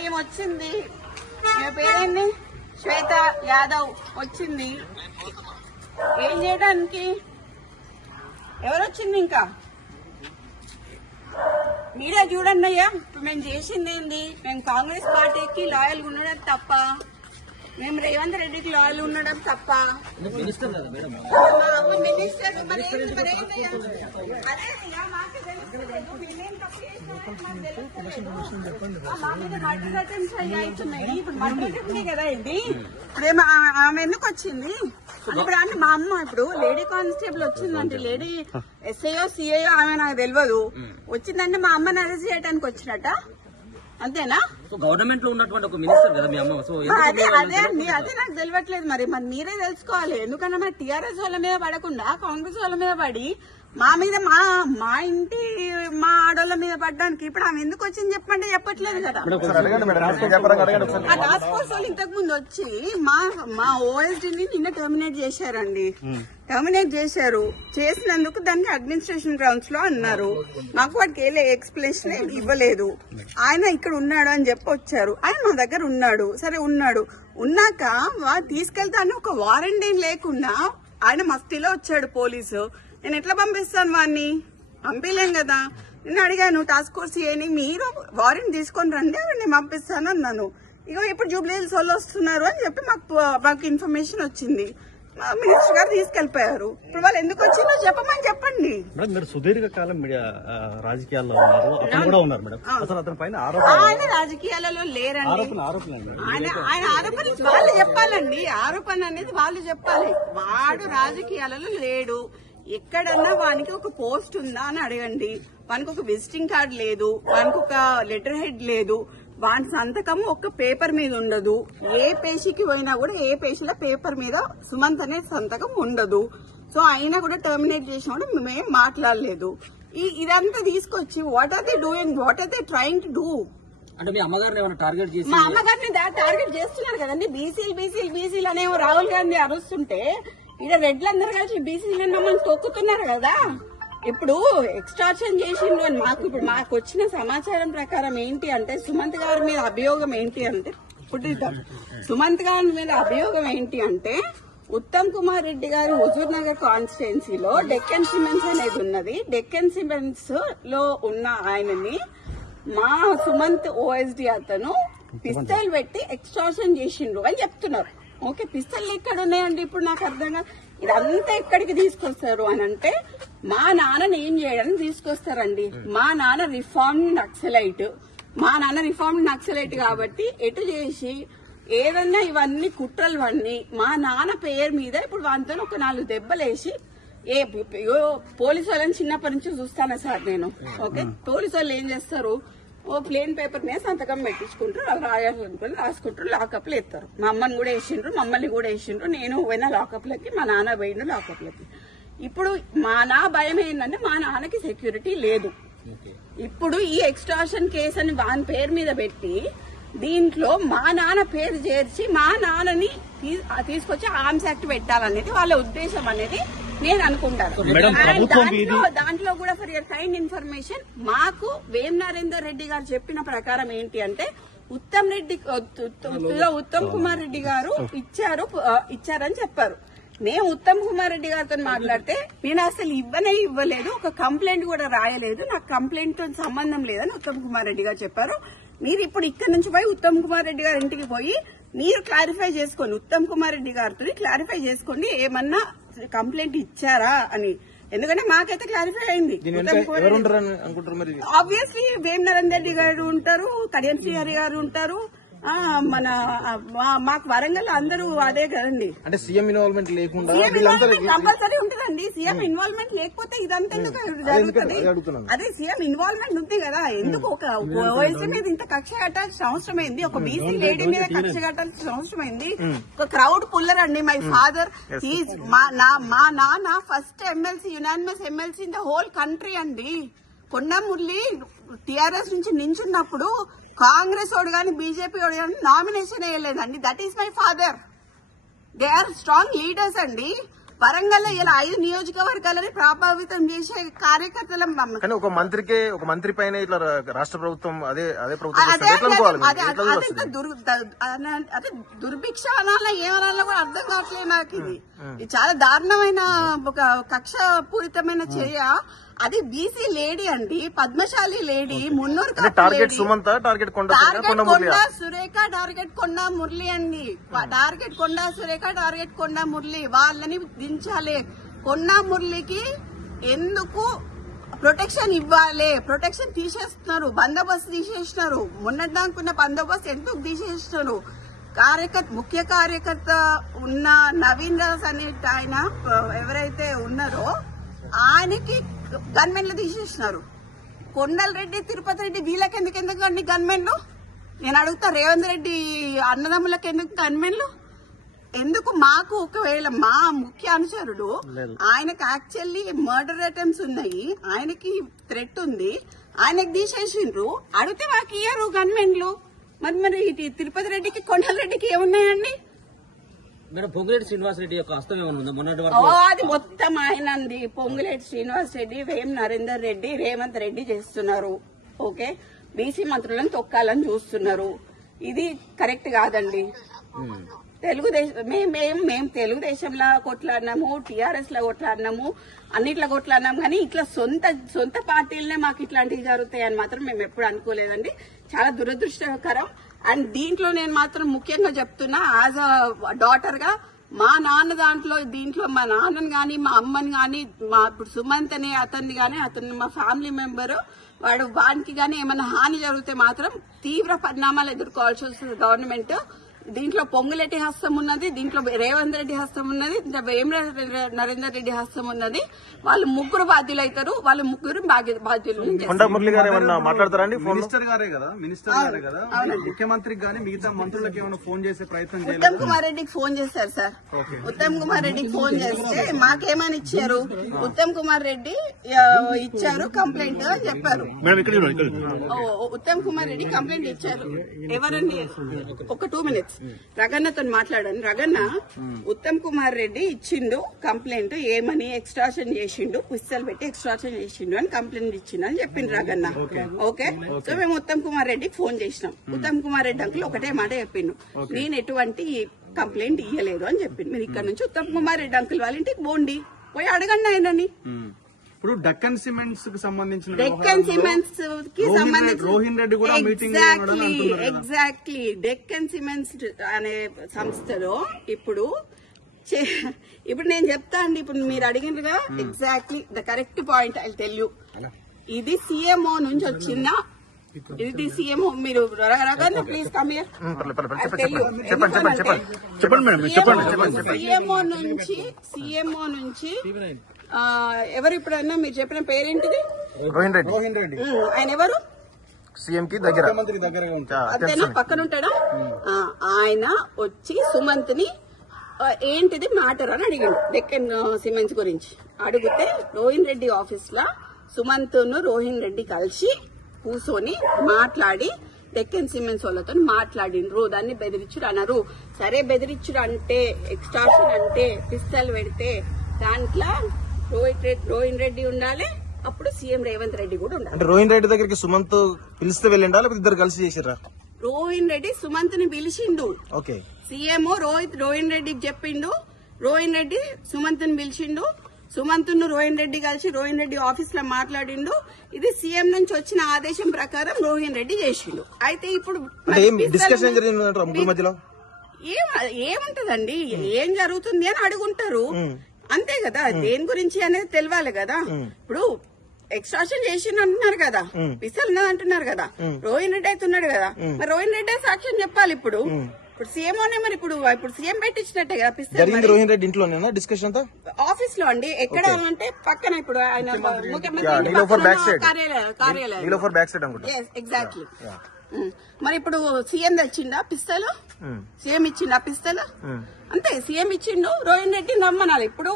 ఈమె వచ్చింది, ఈమె పేరేంది, శ్వేత యాదవ్ వచ్చింది. ఏం చేయడానికి? ఎవరు వచ్చింది? ఇంకా మీడియా చూడండి అయ్యా. ఇప్పుడు మేము చేసింది ఏంది? మేము కాంగ్రెస్ పార్టీకి లాయల్గా ఉండడం తప్ప, మేము రేవంత్ రెడ్డికి లాయల్ ఉండడం తప్ప. మినిస్టర్ మరి ఇప్పుడు మర్డర్ కదా ఇది. ఇప్పుడు ఆమె ఎందుకు వచ్చింది? ఇప్పుడు ఆమె మా అమ్మ ఇప్పుడు లేడీ కానిస్టేబుల్ వచ్చిందంటే, లేడీ ఎస్ఐఓ సిఐఓ ఆమె నాకు తెలియదు, వచ్చిందంటే మా అమ్మని అరెస్ట్ చేయడానికి వచ్చినట్ట, అంతేనా? గవర్నమెంట్ లో ఉన్నటువంటి ఒక మినిస్టర్ కదా మీ అమ్మ. అదే అండి, అదే నాకు తెలియట్లేదు. మరి మీరే తెలుసుకోవాలి. ఎందుకన్నా మరి టీఆర్ఎస్ వాళ్ళ మీద పడకుండా కాంగ్రెస్ వాళ్ళ మీద పడి మా మీద మా ఇంటి మా ఆడోళ్ళ మీద పడ్డానికి ఇప్పుడు ఆమె ఎందుకు వచ్చింది చెప్పండి, చెప్పట్లేదు కదా. ఆ టాస్క్ ఫోర్స్ వాళ్ళు ఇంతకు ముందు వచ్చి మా ఓఎస్డీని నిన్న టర్మినేట్ చేశారండి. టర్మినేట్ చేశారు. చేసినందుకు దానికి అడ్మినిస్ట్రేషన్ గ్రౌండ్స్ లో అన్నారు. మాకు వాటికి ఏ ఎక్స్ప్లెనేషన్ ఇవ్వలేదు. ఆయన ఇక్కడ ఉన్నాడు అని చెప్పి వచ్చారు. ఆయన మా దగ్గర ఉన్నాడు. సరే ఉన్నాక తీసుకెళ్తాను ఒక వారెంట్ ఏం లేకుండా ఆయన మస్తిలో వచ్చాడు పోలీసు. నేను ఎట్లా పంపిస్తాను వాడిని? పంపించలేం కదా. నేను అడిగాను టాస్క్ ఫోర్స్ ఏని, మీరు వారెంట్ తీసుకొని రండి, నేను పంపిస్తాను అన్నాను. ఇగో ఇప్పుడు జూబ్లీ హిల్స్ వాళ్ళు వస్తున్నారు అని చెప్పి మాకు ఇన్ఫర్మేషన్ వచ్చింది. మినిస్టర్ గారు తీసుకెళ్లిపోయారు. ఇప్పుడు వాళ్ళు ఎందుకు వచ్చిందో చెప్పమని చెప్పండి. మీరు సుదీర్ఘకాలం రాజకీయాల్లో ఉన్నారు, అతను కూడా ఉన్నారు మేడం. అసలు అతని పైన ఆయన రాజకీయాలలో లేరండి. ఆయన ఆరోపణలు వాళ్ళు చెప్పాలండి. ఆరోపణ అనేది వాళ్ళు చెప్పాలి. వాడు రాజకీయాలలో లేడు. ఎక్కడన్నా వానికి ఒక పోస్ట్ ఉందా అని అడగండి. వానికి ఒక విజిటింగ్ కార్డు లేదు, వానికి ఒక లెటర్ హెడ్ లేదు, వాని సంతకం ఒక్క పేపర్ మీద ఉండదు. ఏ పేషీకి పోయినా కూడా ఏ పేషీలో పేపర్ మీద సుమంత్ అనే సంతకం ఉండదు. సో అయినా కూడా టర్మినేట్ చేసినప్పుడు మేమేం మాట్లాడలేదు. ఇదంతా తీసుకొచ్చి what are they doing, what are they trying to do? అంటే మీ అమ్మగారిని ఏమైనా టార్గెట్ చేసి? మా అమ్మగారిని టార్గెట్ చేస్తున్నారు కదండి. బీసీలు అనేవో రాహుల్ గాంధీ అరుస్తుంటే ఇక్కడ రెడ్లందరూ కలిసి బీసీలు మమ్మల్ని తొక్కుతున్నారు కదా. ఇప్పుడు ఎక్స్ట్రాక్షన్ చేసిండు అని మాకు వచ్చిన సమాచారం ప్రకారం ఏంటి అంటే, సుమంత్ గారి మీద అభియోగం ఏంటి అంటే, సుమంత్ గారి మీద అభియోగం ఏంటి అంటే, ఉత్తమ్ కుమార్ రెడ్డి గారు హుజూర్ నగర్ కాన్స్టిట్యున్సీలో డెక్కన్ సిమెంట్స్ అనేది ఉన్నది. డెక్కన్ సిమెంట్స్ లో ఉన్న ఆయనని మా సుమంత్ ఓఎస్డీ అతను పిస్తల్ పెట్టి ఎక్స్ట్రాక్షన్ చేసిండ్రు అని చెప్తున్నారు. ఓకే, పిస్తల్ ఎక్కడ ఉన్నాయండి? ఇప్పుడు నాకు అర్థం కాదు. ఇదంతా ఎక్కడికి తీసుకొస్తారు అని అంటే, మా నాన్నని ఏం చేయడానికి తీసుకొస్తారండి. మా నాన్న రిఫార్మ్డ్ నక్సలైట్ కాబట్టి ఎటు చేసి ఏదన్నా ఇవన్నీ కుట్రలు అన్నీ మా నాన్న పేరు మీద ఇప్పుడు వాళ్ళతో ఒక 4 దెబ్బలేసి పోలీసు వాళ్ళని చిన్నప్పటి నుంచి చూస్తాను సార్ నేను. ఓకే, పోలీసు వాళ్ళు ఏం చేస్తారు, ఓ ప్లేన్ పేపర్ మీద సంతకం పెట్టించుకుంటారు, వాళ్ళు రాయాలనుకుని రాసుకుంటారు, లాకప్ లో ఎత్తారు. మా అమ్మని కూడా వేసిండ్రు, మమ్మల్ని కూడా వేసిండ్రు. నేను పోయినా లాకప్లకి, మా నాన్న పోయిండు లాకప్లకి. ఇప్పుడు నా భయం ఏంటంటే, మా నాన్నకి సెక్యూరిటీ లేదు. ఇప్పుడు ఈ ఎక్స్ట్రాక్షన్ కేసు అని వాని పేరు మీద పెట్టి దీంట్లో మా నాన్న పేరు చేర్చి మా నాన్నని తీసుకొచ్చి ఆర్మ్స్ యాక్ట్ పెట్టాలనేది వాళ్ళ ఉద్దేశం అనేది నేను అనుకుంటాను. దాంట్లో కూడా ఫర్ యువర్ కైండ్ ఇన్ఫర్మేషన్, మాకు వేం నరేందర్ రెడ్డి గారు చెప్పిన ప్రకారం ఏంటి అంటే, ఉత్తమ్ కుమార్ రెడ్డి గారు ఇచ్చారని చెప్పారు. మేము ఉత్తమ్ కుమార్ రెడ్డి గారితో మాట్లాడితే, నేను అసలు ఇవ్వలేదు, ఒక కంప్లైంట్ కూడా రాయలేదు, నాకు కంప్లైంట్ తో సంబంధం లేదని ఉత్తమ్ కుమార్ రెడ్డి గారు చెప్పారు. మీరు ఇప్పుడు ఇక్కడ నుంచి పోయి ఉత్తమ్ కుమార్ రెడ్డి గారి ఇంటికి పోయి మీరు క్లారిఫై చేసుకోండి, ఉత్తమ్ కుమార్ రెడ్డి గారితో క్లారిఫై చేసుకోండి ఏమన్నా కంప్లైంట్ ఇచ్చారా అని. ఎందుకంటే మాకైతే క్లారిఫై అయింది. ఆబ్వియస్లీ వేం నరేందర్ రెడ్డి గారు ఉంటారు, కడియం శ్రీహరి గారు ఉంటారు, మాకు వరంగల్ అందరూ అదే కదండి. అంటే సీఎం ఇన్వాల్వ్మెంట్ లేకుండా కంపల్సరీ ఉంటుందండి. సీఎం ఇన్వాల్వ్మెంట్ లేకపోతే ఇదంతా ఎందుకు జరుగుతుంది? అదే సీఎం ఇన్వాల్వ్మెంట్ ఉంది కదా. ఎందుకు ఒక ఓఎస్డీ మీద ఇంత కక్ష కట్టాల్సిన అవసరం అయింది? ఒక బీసీ లేడీ మీద కక్ష కట్టాల్సిన అవసరం అయింది? ఒక క్రౌడ్ పుల్లర్ అండి. మై ఫాదర్ మా నాన్న first MLC, unanimous MLC in the whole country అండి. కొండ మురళి టీఆర్ఎస్ నుంచి నించున్నప్పుడు కాంగ్రెస్ వాడు కానీ బీజేపీ వాడు కానీ నామినేషన్ వేయలేదండి. That is my father. They are strong leaders అండి. వరంగల్ లో ఇలా 5 నియోజకవర్గాలని ప్రభావితం చేసే కార్యకర్తల కానీ ఒక మంత్రి పైన ఇట్లా రాష్ట్ర ప్రభుత్వం అదే ప్రభుత్వం చేస్తే ఎట్లా అనుకోవాలి మీరు? ఎట్లా చూడొచ్చు? అదే దుర్భిక్ష అనాలా ఏమనాలో కూడా అర్థం కావట్లేదు నాకు. ఇది చాలా దారుణమైన ఒక కక్ష పూరితమైన చర్య. అది బీసీ లేడీ అండి, పద్మశాలి లేడీ, మున్నూరు టార్గెట్ సుమంత, టార్గెట్ కొండ సురేఖ, టార్గెట్ కొండ మురళి అండి. టార్గెట్ కొండ సురేఖ, టార్గెట్ కొండ మురళి. వాళ్ళని దించాలి. కొండ మురళికి ఎందుకు ప్రొటెక్షన్ ఇవ్వాలి? ప్రొటెక్షన్ తీసేస్తున్నారు, బందోబస్తు తీసేస్తున్నారు. మొన్నటిదాకున్న బందోబస్తు ఎందుకు తీసేస్తున్నారు? ముఖ్య కార్యకర్త ఉన్న నవీన్ రాజ్ అనే ఆయన ఎవరైతే ఉన్నారో ఆయనకి గన్మెన్లు తీసేసినారు. కొండలరెడ్డి, తిరుపతి రెడ్డి వీళ్ళకి ఎందుకు అండి గన్మెన్లు? నేను అడుగుతా, రేవంత్ రెడ్డి అన్నదమ్ములకు ఎందుకు గన్మెన్లు? ఎందుకు? మాకు ఒకవేళ మా ముఖ్య అనుచరుడు ఆయనకు యాక్చువల్లీ మర్డర్ అటెంప్ట్స్ ఉన్నాయి, ఆయనకి థ్రెట్ ఉంది, ఆయనకు తీసేసిండ్రు. అడిగితే మాకు ఇయ్యరు గన్మెన్లు. మరి తిరుపతి రెడ్డికి, కొండలరెడ్డికి ఏమున్నాయండి? మేడం, పొంగులేటి శ్రీనివాస్ రెడ్డి యొక్క హస్తం ఏమైనా ఉందా? మొన్నటి వరకు అది మొత్తం ఆయనంది. పొంగులేటి శ్రీనివాస్ రెడ్డి, వేం నరేందర్ రెడ్డి, రేవంత్ రెడ్డి చేస్తున్నారు. ఓకే, బీసీ మంత్రులను తొక్కాలని చూస్తున్నారు. ఇది కరెక్ట్ కాదండి. తెలుగుదేశం మేము తెలుగుదేశంలో కొట్లాడినాము, టీఆర్ఎస్ లో కొట్లాడినాము, అన్నిట్లో కొట్లాడినాము. కానీ ఇట్లా సొంత పార్టీలనే మాకు ఇట్లాంటివి జరుగుతాయని మాత్రం మేము ఎప్పుడు అనుకోలేదండి. చాలా దురదృష్టకరం. అండ్ దీంట్లో నేను మాత్రం ముఖ్యంగా చెప్తున్నా, యాజ్ అ డాటర్ గా మా నాన్న దీంట్లో మా నాన్నని గాని, మా అమ్మని గాని, మా ఇప్పుడు సుమంత్ అనే అతన్ని గాని, అతను మా ఫ్యామిలీ మెంబర్, వానికి గాని ఏమైనా హాని జరిగితే మాత్రం తీవ్ర పరిణామాలు ఎదుర్కోవాల్సి వస్తుంది గవర్నమెంట్. దీంట్లో పొంగులేటి హస్తం ఉన్నది, దీంట్లో రేవంత్ రెడ్డి హస్తం ఉన్నది, వేం నరేందర్ రెడ్డి హస్తం ఉన్నది. వాళ్ళు ముగ్గురు బాధ్యులు అవుతారు. వాళ్ళు ముగ్గురు బాధ్యులు. కొండ మురళి గారు ఏమన్నా మాట్లాడతారండి? మినిస్టర్ గారే కదా ముఖ్యమంత్రికి గానీ మిగతా మంత్రులకు ఏమైనా ఫోన్ చేసే ప్రయత్నం చేయాలి. ఉత్తమ్ కుమార్ రెడ్డికి ఫోన్ చేశారు సార్. ఉత్తమ్ కుమార్ రెడ్డికి ఫోన్ చేస్తే మాకేమని ఇచ్చారు? ఉత్తమ్ కుమార్ రెడ్డి ఇచ్చారు కంప్లైంట్ అని చెప్పారు. ఉత్తమ్ కుమార్ రెడ్డి కంప్లైంట్ ఇచ్చారు. ఎవరండి? ఒక 2 minutes రగన్నతో మాట్లాడాను. రగన్న, ఉత్తమ్ కుమార్ రెడ్డి ఇచ్చిండు కంప్లైంట్, ఏమని ఎక్స్ట్రాషన్ చేసిండు, పుస్తలు పెట్టి ఎక్స్ట్రాషన్ చేసిండు అని కంప్లైంట్ ఇచ్చిండు అని చెప్పిండు రగన్న. ఓకే, సో మేము ఉత్తమ్ కుమార్ రెడ్డికి ఫోన్ చేసినాం. ఉత్తమ్ కుమార్ రెడ్డి అంకుల్ ఒకటే మాట చెప్పిండు, నేను ఎటువంటి కంప్లైంట్ ఇయ్యలేదు అని చెప్పిండు. మీరు ఇక్కడ నుంచి ఉత్తమ్ కుమార్ రెడ్డి అంకుల్ వాళ్ళ ఇంటికి పోండి, పోయి అడగండి ఆయనని. ఇప్పుడు డక్కన్ సిమెంట్స్ కి సంబంధించిన రోహిన్ రెడ్డి కూడా ఎగ్జాక్ట్లీ డెక్కన్ సిమెంట్స్ అనే సంస్థలో ఇప్పుడు నేను చెప్తా అండి. ఇప్పుడు మీరు అడిగినగా exactly the correct point I tell you. ఇది సీఎంఓ నుంచి వచ్చిన, ఇది సీఎంఓ. మీరు Raganna please come here. CMO నుంచి ఎవరు ఇప్పుడన్నా మీరు చెప్పిన పేరేంటిది? రోహిన్ రెడ్డి. ఆయన ఎవరు? సీఎం కి దగ్గర అతను పక్కన ఉంటాడా? ఆయన వచ్చి సుమంత్ ని ఏంటిది మ్యాటర్ అని అడిగాడు డెక్కన్ సిమెంట్స్ గురించి. అడిగితే రోహిన్ రెడ్డి ఆఫీస్ లో సుమంత్ ను రోహిన్ రెడ్డి కలిసి కూర్చొని మాట్లాడి డెక్కన్ సిమెంట్స్ వాళ్ళతో మాట్లాడిండ్రు. దాన్ని బెదిరించుడు అన్నారు. సరే, బెదిరించుడు అంటే, ఎక్స్టార్షన్ అంటే, పిస్తల్ పెడితే దాంట్లో రోహిన్ రెడ్డి ఉండాలి, అప్పుడు సీఎం రేవంత్ రెడ్డి కూడా ఉండాలి. అంటే రోహిన్ రెడ్డి దగ్గరికి సుమంత్ పిలిస్తే వెళ్ళిండా, లేకపోతే ఇద్దరు కలిసి చేసిరా? రోహిన్ రెడ్డి సుమంత్ ని పిలిచిండు. ఓకే, సీఎం రోహిన్ రెడ్డికి చెప్పిండు, రోహిన్ రెడ్డి సుమంత్ ని పిలిచిండు, సుమంత్ ను రోహిన్ రెడ్డి కలిసి రోహిన్ రెడ్డి ఆఫీస్ లో మాట్లాడిండు. ఇది సీఎం నుంచి వచ్చిన ఆదేశం ప్రకారం రోహిన్ రెడ్డి చేసిండు. అయితే ఇప్పుడు డిస్కషన్ జరిగింది మధ్యలో ఏముంటదండి, ఏం జరుగుతుంది అని అడుగుంటారు అంతే కదా. దేని గురించి అనేది తెలియాలి కదా. ఇప్పుడు ఎక్స్ట్రాక్షన్ చేసిండు అంటున్నారు కదా, పిస్తల్ ఉన్నది అంటున్నారు కదా, రోహిన్ రెడ్డి అయితే ఉన్నాడు కదా, మరి రోహిన్ రెడ్డి సాక్ష్యం చెప్పాలి. ఇప్పుడు సీఎంఓనే, మరి ఇప్పుడు సీఎం పెట్టించినట్టే కదా పిస్తల్. రోహిన్ రెడ్డి ఇంట్లోనేనా డిస్కషన్ ఆఫీస్ లో అండి? ఎక్కడ అంటే పక్కన, ఇప్పుడు ఆయన ముఖ్యమంత్రి కార్యాలయం. ఎగ్జాక్ట్లీ. మరి ఇప్పుడు సీఎం తెచ్చిండా పిస్తలు? సీఎం ఇచ్చిండా పిస్తలు? అంతే, సీఎం ఇచ్చిండు, రోహిన్ రెడ్డి నమ్మనాలి. ఇప్పుడు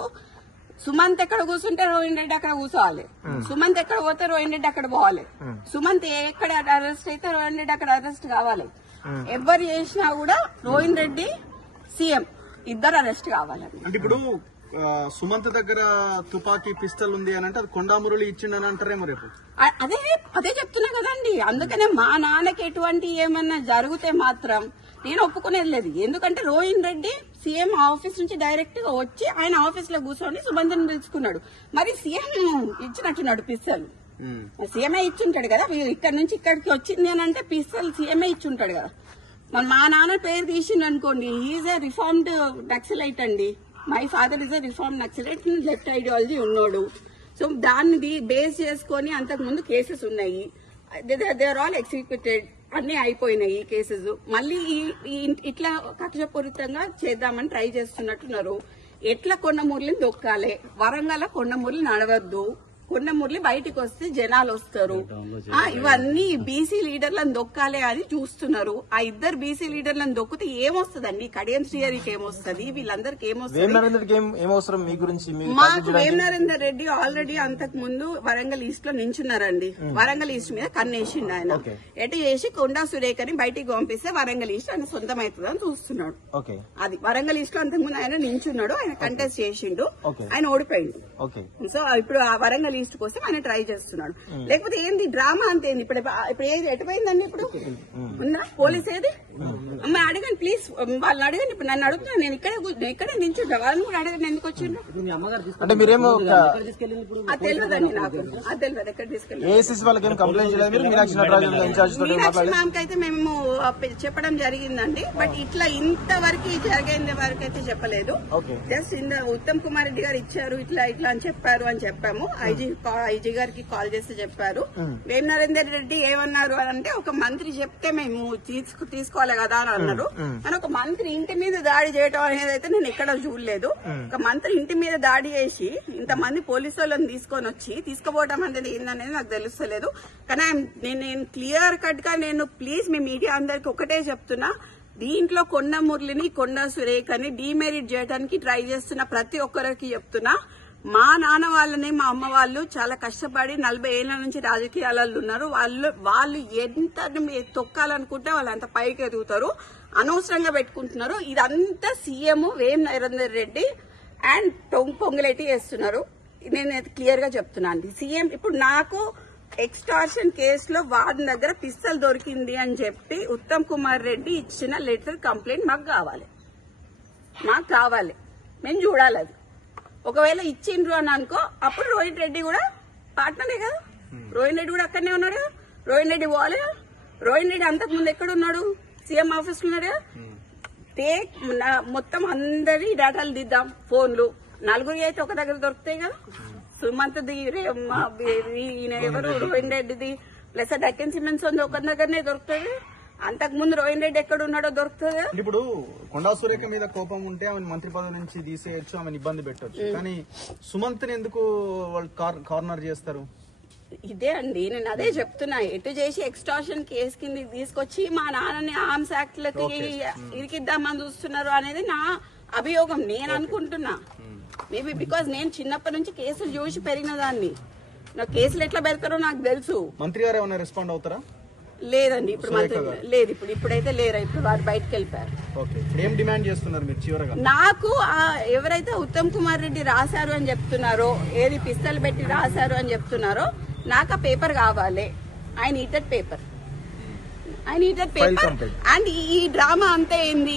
సుమంత్ ఎక్కడ కూర్చుంటే రోహిన్ రెడ్డి అక్కడ కూర్చోవాలి, సుమంత్ ఎక్కడ పోతే రోహిన్ రెడ్డి అక్కడ పోవాలి, సుమంత్ ఎక్కడ అరెస్ట్ అయితే రోహిన్ రెడ్డి అక్కడ అరెస్ట్ కావాలి. ఎవరు చేసినా కూడా రోహిన్ రెడ్డి, సీఎం ఇద్దరు అరెస్ట్ కావాలండి. అంటే ఇప్పుడు సుమంత్ దగ్గర తుపాకీ పిస్టల్ ఉంది అని అంటే అది కొండామురళి ఇచ్చిండని అంటారేమో రేపు. అదే చెప్తున్నా కదండి. అందుకనే మా నాన్నకి ఎటువంటి ఏమన్నా జరిగితే మాత్రం నేను ఒప్పుకునేది లేదు. ఎందుకంటే రోహిన్ రెడ్డి సీఎం ఆఫీస్ నుంచి డైరెక్ట్ గా వచ్చి ఆయన ఆఫీస్ లో కూర్చొని సుమంత్ని పిలుచుకున్నాడు. మరి సీఎం ఇచ్చినట్టున్నాడు పిస్టల్. సీఎంఏ ఇచ్చుంటాడు కదా. ఇక్కడ నుంచి ఇక్కడికి వచ్చింది అని అంటే పిస్టల్ సీఎంఏ ఇచ్చుంటాడు కదా. మరి మా నాన్న పేరు తీసిండు అనుకోండి, ఈజ్ ఏ రిఫార్మ్డ్ నక్సలైట్ అండి. My father is a reform naxalite, left ideology ఉన్నాడు. సో దాన్ని బేస్ చేసుకుని అంతకు ముందు కేసెస్ ఉన్నాయి. దే ఆర్ ఆల్ ఎగ్జిక్యూటెడ్, అన్ని అయిపోయినాయి కేసెస్. మళ్ళీ ఇట్లా కక్షపూరితంగా చేద్దామని ట్రై చేస్తున్నట్టున్నారు. ఎట్లా కొండమూర్లిని దొక్కాలి, వరంగల్ కొండమూర్లి నడవద్దు, కొండమూర్లి బయటికి వస్తే జనాలు వస్తారు, ఇవన్నీ బీసీ లీడర్లను దొక్కాలి అని చూస్తున్నారు. ఆ ఇద్దరు బీసీ లీడర్లను దొక్కితే ఏమొస్తుందండి? కడియం శ్రీహరికి ఏమొస్తుంది, వీళ్ళందరికి ఏమొస్తుంది? మాకు వేం నరేందర్ రెడ్డి ఆల్రెడీ అంతకు ముందు వరంగల్ ఈస్ట్ లో నించున్నారండి. వరంగల్ ఈస్ట్ మీద కన్నేసిండు ఆయన. ఎటు చేసి కొండా సురేఖని బయటికి పంపిస్తే వరంగల్ ఈస్ట్ ఆయన సొంతం అవుతుందని చూస్తున్నాడు. అది వరంగల్ ఈస్ట్ లో అంతకు ముందు ఆయన నించున్నాడు, ఆయన కంటెస్ట్ చేసిండు, ఆయన ఓడిపోయిండు. సో ఇప్పుడు ఆ వరంగల్ ఈస్ట్ కోసం ఆయన ట్రై చేస్తున్నాడు. లేకపోతే ఏంది డ్రామా అంతే. ఇప్పుడు ఏది ఎటుపోయిందండి? ఇప్పుడు ఉందా పోలీస్ ఏది? అమ్మ అడగండి ప్లీజ్, వాళ్ళని అడగండి. ఇప్పుడు నన్ను అడుగుతున్నా, నేను ఇక్కడే నించుంటా, వాళ్ళని కూడా అడగండి ఎందుకు వచ్చిండ్రు అంటే మీరేమో అది తెలియదండి నాకు. అది తెలియదు ఎక్కడ తీసుకెళ్ళి. మీనాక్షి మ్యామ్ కి అయితే మేము చెప్పడం జరిగిందండి. బట్ ఇట్లా ఇంతవరకు జరిగేంత వరకు అయితే చెప్పలేదు. జస్ట్ ఉత్తమ్ కుమార్ రెడ్డి గారు ఇచ్చారు, ఇట్లా ఇట్లా అని చెప్పారు అని చెప్పాము. ఐజీ గారికి కాల్ చేసి చెప్పారు. వేం నరేందర్ రెడ్డి ఏమన్నారు అని అంటే, ఒక మంత్రి చెప్తే మేము తీసుకోవాలి కదా అని అన్నారు. కానీ ఒక మంత్రి ఇంటి మీద దాడి చేయడం అనేది అయితే నేను ఎక్కడ చూడలేదు. ఒక మంత్రి ఇంటి మీద దాడి చేసి ఇంతమంది పోలీసు వాళ్ళని తీసుకొని వచ్చి తీసుకుపోవడం అనేది ఏందనేది నాకు తెలుస్తలేదు. కానీ నేను క్లియర్ కట్ గా ప్లీజ్ మీ మీడియా అందరికి ఒకటే చెప్తున్నా, దీంట్లో కొండమురళిని కొండా సురేఖని డీమెరిట్ చేయడానికి ట్రై చేస్తున్న ప్రతి ఒక్కరికి చెప్తున్నా, మా నాన్న వాళ్ళని మా అమ్మ వాళ్ళు చాలా కష్టపడి 40 ఏళ్ల నుంచి రాజకీయాలలో ఉన్నారు. వాళ్ళు ఎంత తొక్కాలనుకుంటే వాళ్ళు అంత పైకి ఎదుగుతారు. అనవసరంగా పెట్టుకుంటున్నారు. ఇదంతా CM Vem Narender Reddy and Ponguleti చేస్తున్నారు. నేను క్లియర్ గా చెప్తున్నాను. సీఎం ఇప్పుడు నాకు ఎక్స్టార్షన్ కేసులో వాడి దగ్గర పిస్టల్ దొరికింది అని చెప్పి ఉత్తమ్ కుమార్ రెడ్డి ఇచ్చిన లెటర్ కంప్లైంట్ మాకు కావాలి, మేము చూడాలి. అది ఒకవేళ ఇచ్చిండ్రు అని అనుకో, అప్పుడు రోహిన్ రెడ్డి కూడా పార్ట్నరే కదా. రోహిన్ రెడ్డి కూడా అక్కడనే ఉన్నాడు కదా. రోహిన్ రెడ్డి పోవాలి కదా. రోహిన్ రెడ్డి అంతకు ముందు ఎక్కడ ఉన్నాడు? సీఎం ఆఫీస్ లో ఉన్నాడు కదా. మొత్తం అందరి డేటాలు దిద్దాం, ఫోన్లు. 4 అయితే ఒక దగ్గర దొరుకుతాయి కదా. సుమంత్ది, ఎవరు రోహిన్ రెడ్డిది ప్లస్ డక్కన్ సిమెంట్స్ ఉంది ఒక దగ్గరనే దొరుకుతుంది. అంతకు ముందు రోహిన్ రెడ్డి ఎక్కడ ఉన్నాడో దొరుకుతుంది. ఇప్పుడు కొండా సురేఖ మీద కోపం ఉంటే ఆమె మంత్రి పదవి నుంచి తీసేయచ్చు, ఆమెను ఇబ్బంది పెట్టచ్చు. కానీ సుమంత్ ఎందుకు వాళ్ళు కార్నర్ చేస్తారు? ఇదే అండి నేను అదే చెప్తున్నా. ఎటు చేసి ఎక్స్టార్షన్ కేసు కింద తీసుకొచ్చి మా నాన్నని ఆర్మ్స్ యాక్ట్ లకి ఇరికిద్దామని చూస్తున్నారు అనేది నా అభియోగం. నేను అనుకుంటున్నా మేబీ బికాజ్ నేను చిన్నప్పటి నుంచి కేసులు చూసి పెరిగిన దాన్ని. నాకు కేసులు ఎట్లా పెడతారో నాకు తెలుసు. మంత్రి గారు ఏమైనా రెస్పాండ్ అవుతారా? లేదండి ఇప్పుడు లేదు. ఇప్పుడైతే లేరా. ఇప్పుడు వారు బయటకు వెళ్ళిపోయారు. ఏం డిమాండ్ చేస్తున్నారు మీరు చివరగా? నాకు ఎవరైతే ఉత్తమ్ కుమార్ రెడ్డి రాశారు అని చెప్తున్నారో, ఏది పిస్తల్ పెట్టి రాశారు అని చెప్తున్నారో, నాకు ఆ పేపర్ కావాలి. I need that paper. And ఈ డ్రామా అంతా ఏంది?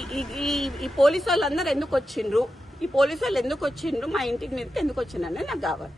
ఈ పోలీసు వాళ్ళందరూ ఎందుకు వచ్చిండ్రు? మా ఇంటికి మీదకి ఎందుకు వచ్చిండ్రు అనేది నాకు కావాలి.